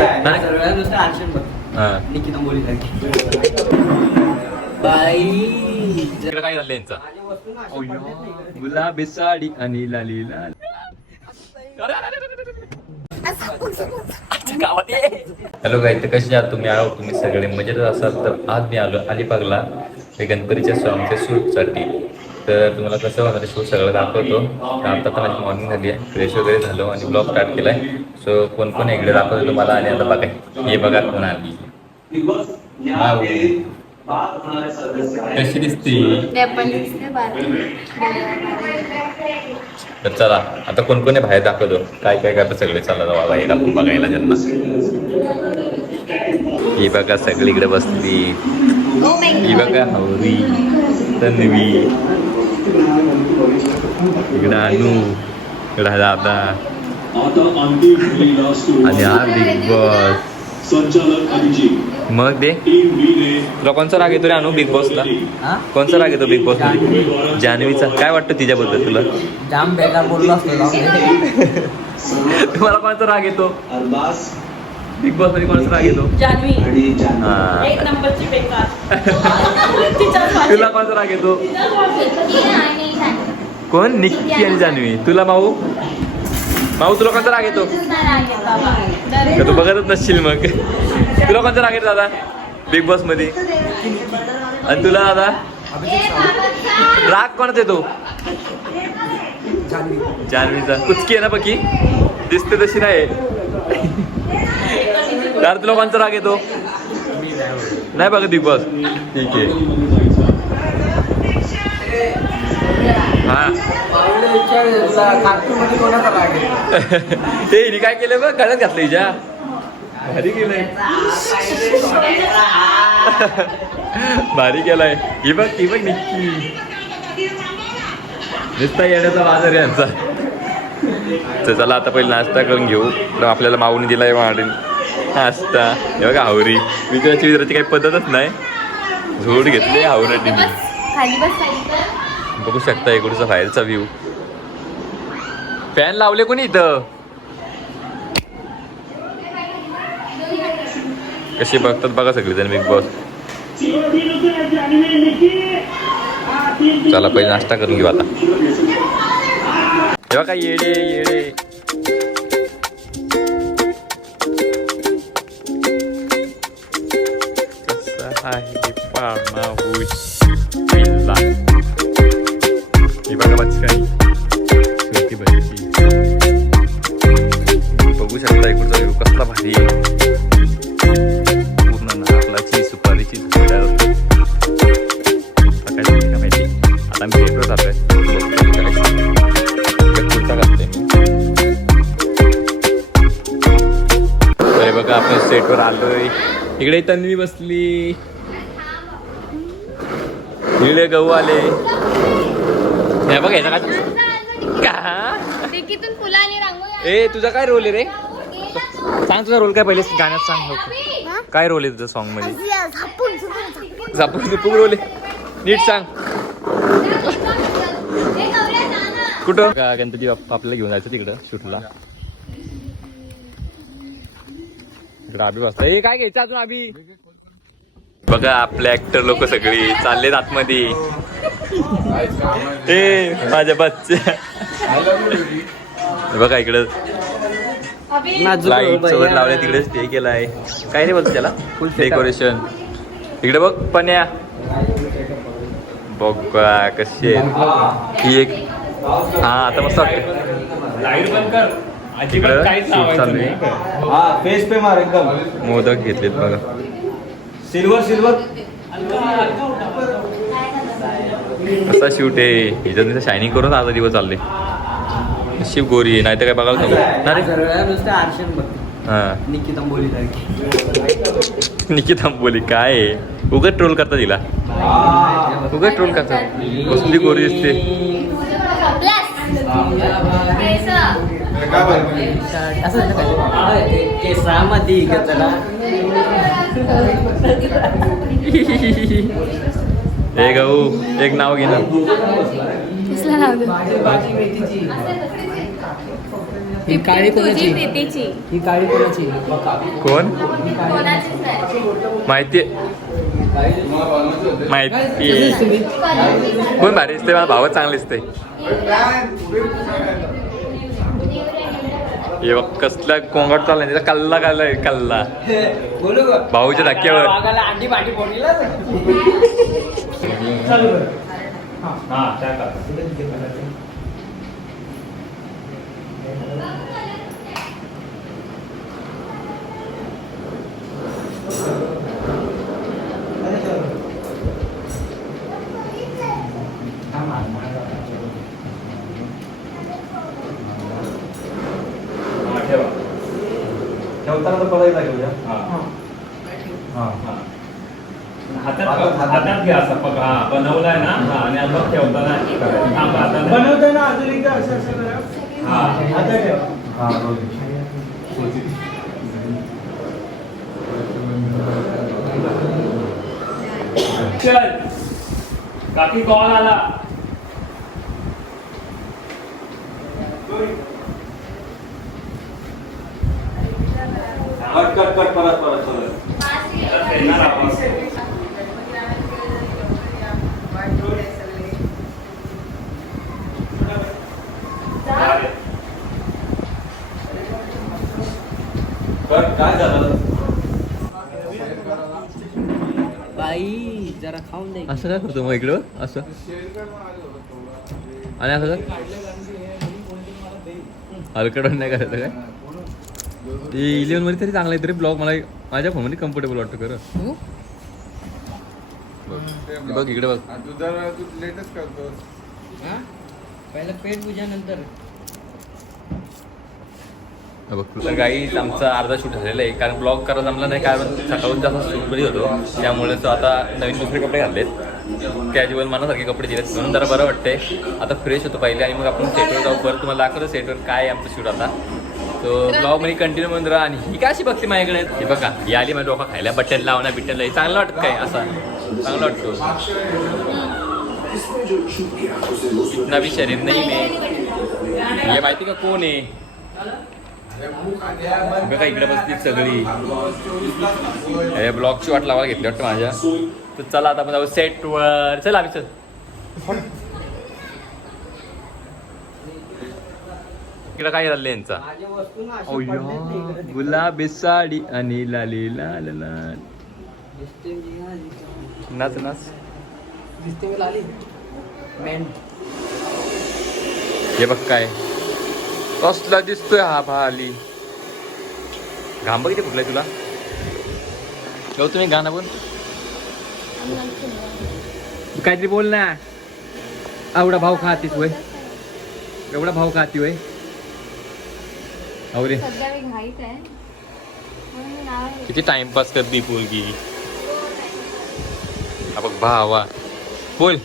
काय झालं यांचा गुलाबी साडी आणि लाली लाल हॅलो गाईज, कसे आहात तुम्ही? आहो तुम्ही सगळे मजेत असाल तर आज मी आलो अलिबागला हे गणपतीच्या सॉंगच्या शूटसाठी. तर तुम्हाला कसं होणार शूट सगळं दाखवतो. आता तर माझी मॉर्निंग झाली आहे, फ्रेश वगैरे झालो आणि ब्लॉग स्टार्ट केला आहे. सो कोण कोण इकडे दाखवतो तुम्हाला. आणि आता बघा हे बघा कोण आली, कशी दिसते. तर चला आता कोण कोण बाहेर दाखवतो काय काय करतं सगळे. चला जाऊ बाहेर आपण बघायला ज्यांना. ही बघा सगळी इकडे बसली. ही बघा हौरी, तन्वी, इकडे अनु, इकडे दादा आणि हा बिग बॉस. मग दे तुला कोणचा राग येतो रे अनु बिग बॉसला? कोणचा राग येतो बिग बॉस मध्ये? जान्हवीचा. काय वाटतं तिच्याबद्दल तुला? जाम बेकार बोललो असतो. तुम्हाला कोणता राग येतो बिग बॉस मध्ये? कोणता राग येतो? जान्हवी एक नंबरची बेकार. तुला कोणता राग येतो? कोण? निक्की आणि जान्हवी. तुला माऊ? माऊ तुला कोणता राग येतो? तू बघतच नसशील मग. तुला कोणता राग येतो दादा बिग बॉस मध्ये? आणि तुला दादा राग कोणाचा येतो? जान्हवीचा. कुचकी आहे ना पकी, दिसते तशी नाही. यार तुला कोणता राग येतो? नाही बघा बिग बॉस. ठीक आहे. हा ते काय केलं बघ, गळ्यात घातलं हिच्या. भारी केलंय, भारी केलाय. ही बघ ती बघ निक्की. नुसता येण्याचा बाजार यांचा. तर चला आता पहिले नाश्ता करून घेऊ. आपल्याला माऊनी दिलाय वाढेल नाश्ता. हे बघा हावरी. विचाराची विचाराची काही पद्धतच नाही. झोड घेतले हावराटी. बघू शकता इकडचा बाहेरचा व्ह्यू. फॅन लावले कोणी इथं? कसे बघतात बघा सगळेजण बिग बॉस. चला पहिले नाश्ता करून घेऊ आता. हे बघा येडे येडे. कसा आहे पाळणा हुश पिल्ला. हे बघा बचकाई छोटी बच्ची. बघू शकता इकडचा व्ह्यू कसला भारी. पूर्ण नारळाची सुपारीची झाडं. सकाळी का माहिती. आता मी पेपर जातोय कुर्ता घालतोय मी. अरे बघा आपण सेटवर आलोय. इकडे तन्वी बसली, इकडे गहू आले. हे बघ याचा ए तुझा काय रोल आहे रे? सांग तुझा रोल काय पहिले गाण्यात सांग. काय रोल आहे तुझा सॉन्ग मध्ये? झापून झुपून रोल आहे. नीट सांग. कुठं गणपती बाप्पा आपल्याला घेऊन जायचं तिकडं शूटला. इकडं अभि बसला. ए काय घ्यायचं अजून अभि? बघा आपले ऍक्टर लोक सगळी चाललेत आतमध्ये. ए माझ्या बच्च्या. बघा इकडं लाईट सोबत लावल्या. तिकडे स्टे केलाय. काय रे बोलतो त्याला? फुल डेकोरेशन. इकडे बघ पण्या. बघा कशी आहे ही एक. हा आता मस्त वाटतं. तिकडं शूट चालू आहे. फेस पे मार एकदम. मोदक घेतलेत बघा. सिल्वर सिल्वर कसा शूट आहे. हिचं शायनिंग करून आता दिवस चालले. शिव गोरी नाही तर काय बघायला नको. हा निकी तांबोली काय उगाच ट्रोल करतात तिला. उगाच ट्रोल करतात. कसली गोरी दिसते. हे गहू एक नाव घे ना. ही काळी कोणाची? तुझी प्रीतीची. ही काळी कोणाची? कोण कोणाचीच नाही. माहिती तसेच तुम्ही कोण भारी दिसते मला भावच चांगले दिसते हे बघ कसला कोंगट चाललाय त्याचा कल्ला काढलाय कल्ला भाऊच्या धक्क्यावर अंडी पाठी फोडलीला ठेवताना तर पडायला घेऊया हातात घ्या असं पक हा बनवलाय ना हा आणि आता ठेवताना हे करायचं. थांबा, आता नाही. बनवताना अजून एकदा असं असं करा हा. आता ठेव हा चल काकी कॉल आला कट कट कट परत येणार आवाज. कट काय झालं बाई जरा खाऊन दे. असं काय करतो मग इकडं असं आणि असं हलकडून नाही करायचं काय ते 11 मध्ये तरी चांगलं आहे तरी ब्लॉग मला माझ्या फोनमध्ये कम्फर्टेबल वाटतं खरं बघ इकडे बघ तू लेटच करतोस पहिलं पेट पूजा नंतर बघ तर गाईच आमचा अर्धा शूट झालेला आहे कारण ब्लॉग करायला जमला नाही कारण सकाळून जास्त सुटबरी होतो त्यामुळे तो आता नवीन दुसरे कपडे घातलेत कॅज्युअल मनासारखे कपडे दिलेत म्हणून जरा बरं वाटतंय आता फ्रेश होतो पहिले आणि मग आपण सेटवर जाऊ परत तुम्हाला दाखवतो सेटवर काय आहे आमचं शूट आता तो ब्लॉग मध्ये कंटिन्यू म्हणून राहा आणि ही काय अशी बघते माझ्याकडे हे बघा ही आली माझ्या डोका खायला बटन लावणं बिटनला हे चांगलं वाटत काय असा चांगलं वाटतो इतना भी शरीर नाही मी हे माहिती का कोण आहे बघा इकडे बसली सगळी हे ब्लॉगची वाट लावायला घेतली वाटतं माझ्या तर चला आता आपण जाऊ सेटवर चल आम्ही चल इकडं काय झालं यांचा गुलाबी साडी आणि लाली लाल लाल नाच नाच दिसते मी लाली मॅन हे बघ काय कसला दिसतोय हा भाली घांब किती कुठलाय तुला जाऊ तुम्ही गाणं बोल काहीतरी बोल ना एवढा भाव खातीस वय एवढा भाव खाती वय अवरे सध्या मी घाईत आहे म्हणून मी नाव घेतलं. किती टाइमपास करते पोरगी हा बघ भावा बोल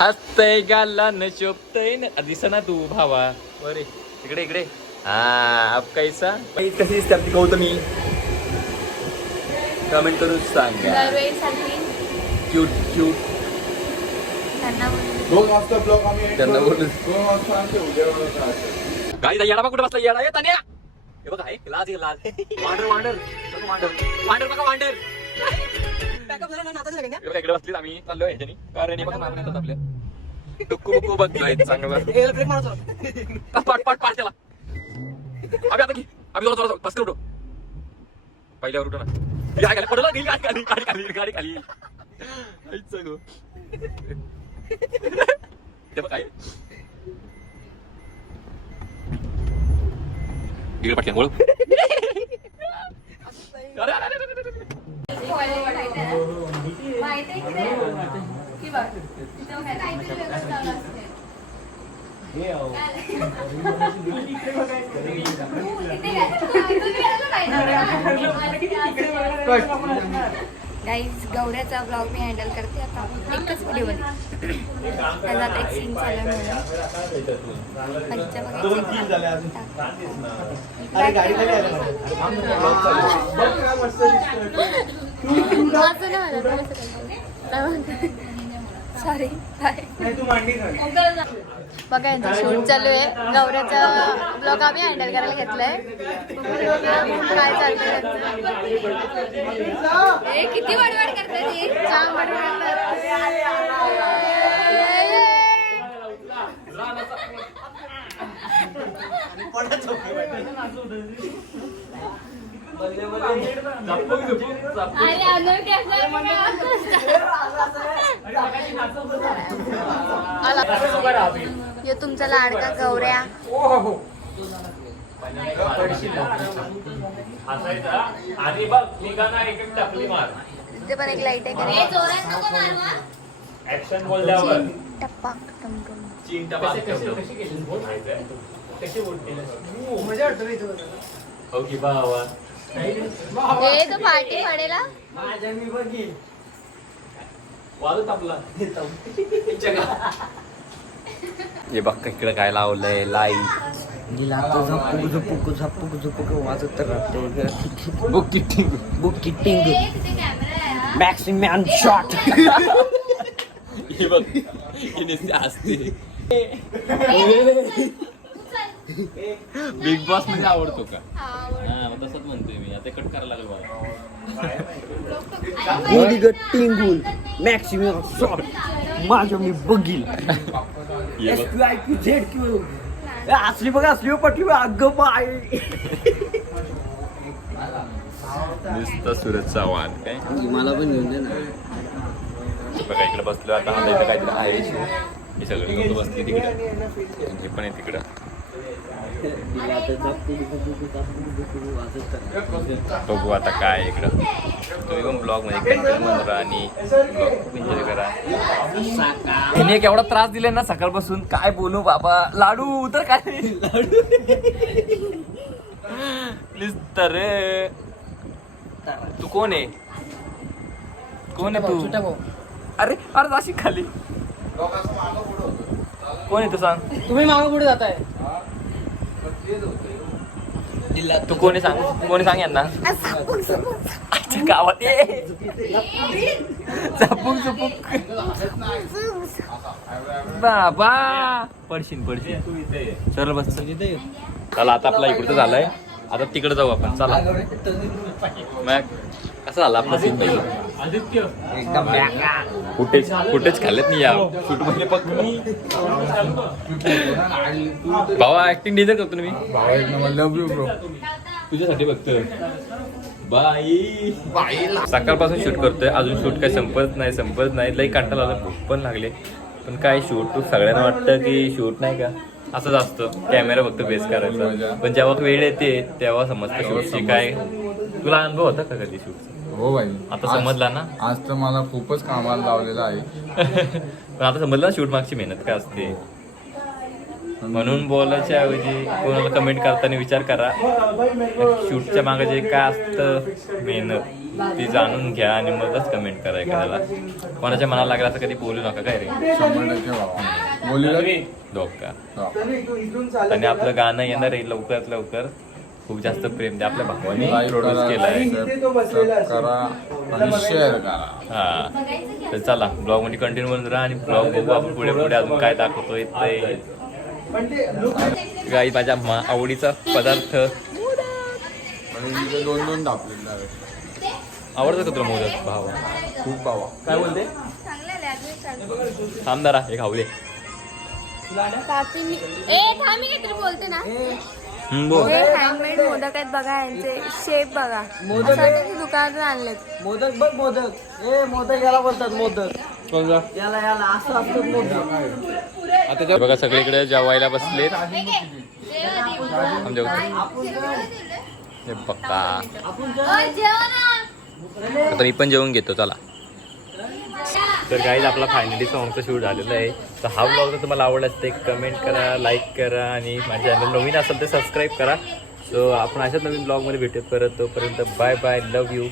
हसतय गाला न शोभतय न दिसना तू भावा बरे इकडे इकडे हा अब कैसा कशी दिसते आपली गौतमी कमेंट करून सांगा दरवेळीसाठी क्यूट क्यूट त्यांना बोलले. 2 वाजता ब्लॉक आम्ही त्यांना बोलू. 2 वाजता आमच्या उद्या गाई येडा बघ कुठे बसला येडा येत हे बघा आहे लाज आहे लाज वांडर वांडर वांडर वांडर बघा वांडर हे बघा इकडे बसलीत आम्ही चाललोय ह्याच्यानी कारण हे बघा मागून येतात आपल्या टुक्कू बुक्कू बघतोय चांगलं पाट पाट पाट त्याला अबे आता की अबे जोरा जोरा बस कर उठो पहिल्यावर उठो ना गाडी खाली पडला गाडी खाली गाडी खाली गाडी खाली आईच गो ते बघ काय इकडे पटकन बोल माहिती आहे की नाही? की बघ, तिथं काहीतरी वेगळंच लावलं असते. गाईज गौऱ्याचा ब्लॉग मी हँडल करते आता एकच व्हिडिओमध्ये त्याचा आता एक सीन चालू सॉरी बाय. नाही तू मांडी झाली. बघा यांचं शूट चालू आहे. गौऱ्याचा ब्लॉग आम्ही हँडल करायला घेतलाय. काय चाललंय किती बडबड करतात ही. जाम बडबड यो तुमचा लाडका गौऱ्या. हसायचा आणि बघ निघाना एक टाकली मार. तिथे पण एक लाईट आहे. ऍक्शन बोलल्यावर टप्पाक टमटम. चीन टपा कशी बोल केलं मजा वाटतं रे इथं. हो की बाबा ए तो पार्टी पडेला. माझ्या मी बघील. वाजत आपला हे बघ इकडे काय लावलंय लाईट. झपुक झपुक झपुक वाजत राहते. Book kiting. बुक किटिंग तिथे कॅमेरा आहे. Maximum shot. हे बघ हे असते. बिग बॉस मध्ये आवडतो का? हा मग तसंच म्हणतोय मी. आता कट करायला लागलो मला. टिंगूल मॅक्सिमम शॉट माझं मी बघील. हे बघ. असली बघा असली पटली अगं बाय. नुसतं सूरज चव्हाण काय. मला पण घेऊन दे ना. बघा इकडे बसलो आता. आता इथं काहीतरी आहे शो. हे सगळे लोक बसले तिकडे. हे पण आहे तिकडं. बघू आता काय इकडं. तुम्ही पण ब्लॉग मध्ये कंटिन्यू करा आणि ब्लॉग खूप एन्जॉय करा. हिने एक एवढा त्रास दिलाय ना सकाळपासून काय बोलू बाबा. लाडू तर काय प्लीज तर रे. तू कोण आहे? कोण आहे तू? अरे अरे अशी खाली कोण आहे तू सांग. तुम्ही मागं पुढे जाताय. तू कोणी सांग. कोणी सांग यांना. अच्छा गावात ये. चपूक चपूक बाबा. पडशील पडशील. तू इथे ये. चल बस. चला आता आपला इकडचं झालंय. आता तिकडे जाऊ आपण. चला मग कसं झालं आपला सीन पाहिजे. आदित्य फुटेज खाल्लेत नाही या शूट मध्ये फक्त. भावा ऍक्टिंग डिझाईन करतो ना मी. Love you bro. तुझ्यासाठी बघतो. बाई सकाळपासून शूट करतोय. अजून शूट काय संपत नाही. लई कंटाळा आला. भूक पण लागले. पण काय शूट तू सगळ्यांना वाटतं की शूट नाही का असंच असतं. कॅमेरा फक्त बेस करायचा. पण जेव्हा वेळ येते तेव्हा समजतं शूटची काय. तुला अनुभव होता का कधी शूटचा? हो भाई. आता समजला ना. आज तर मला खूपच कामाला लावलेलं आहे. पण आता समजलं शूट मागची मेहनत काय असते. म्हणून बोलायच्या ऐवजी कोणाला कमेंट करताना विचार करा शूटच्या मागे जे काय असतं मेहनत ती जाणून घ्या आणि मगच कमेंट करा. एखाद्याला कोणाच्या मनाला लागला असं कधी बोलू नका काय रे. 100% बाबा. बोललेलं धोका. हा. इथून चालत आणि आपलं गाणं येणार आहे लवकरात लवकर. खूप जास्त प्रेम द्या. आपल्या भावाने लाईक प्रोड्यूस करा, केलाय. सबस्क्राईब करा आणि शेअर करा. हा तर चला ब्लॉग मध्ये कंटिन्यू बनून राहा. आणि ब्लॉग बघू आपण पुढे पुढे अजून काय दाखवतोय ते. गाई माझ्या आवडीचा पदार्थ. आणि इथे 2-2 दाबलेलं आहे. आवडतं का तुला मोदक भावा? खूप बाबा. काय बोलते? चांगलं आहे. थांब जरा हे खाऊ दे. काकी ए थांबी काहीतरी बोलते ना. बोल. हे हँडमेड मोदक आहेत बघा. यांचे शेप बघा. दुकानातून आणलेत. मोदक बघ मोदक. ए मोदक याला बोलतात मोदक. याला याला असं असतात मोदक. आता बघा सगळीकडे जेवायला बसलेत. बघा आता मी पण जेवून घेतो. चला तर गाईज आपला फायनली सॉंगचं शूट झालेलं आहे. तर हा ब्लॉग जर तुम्हाला आवडला असेल तर कमेंट करा, लाईक करा आणि माझ्या चॅनल नवीन असेल तर सबस्क्राईब करा. सो आपण अशाच नवीन ब्लॉगमध्ये भेटत परत. तोपर्यंत बाय बाय. Love you.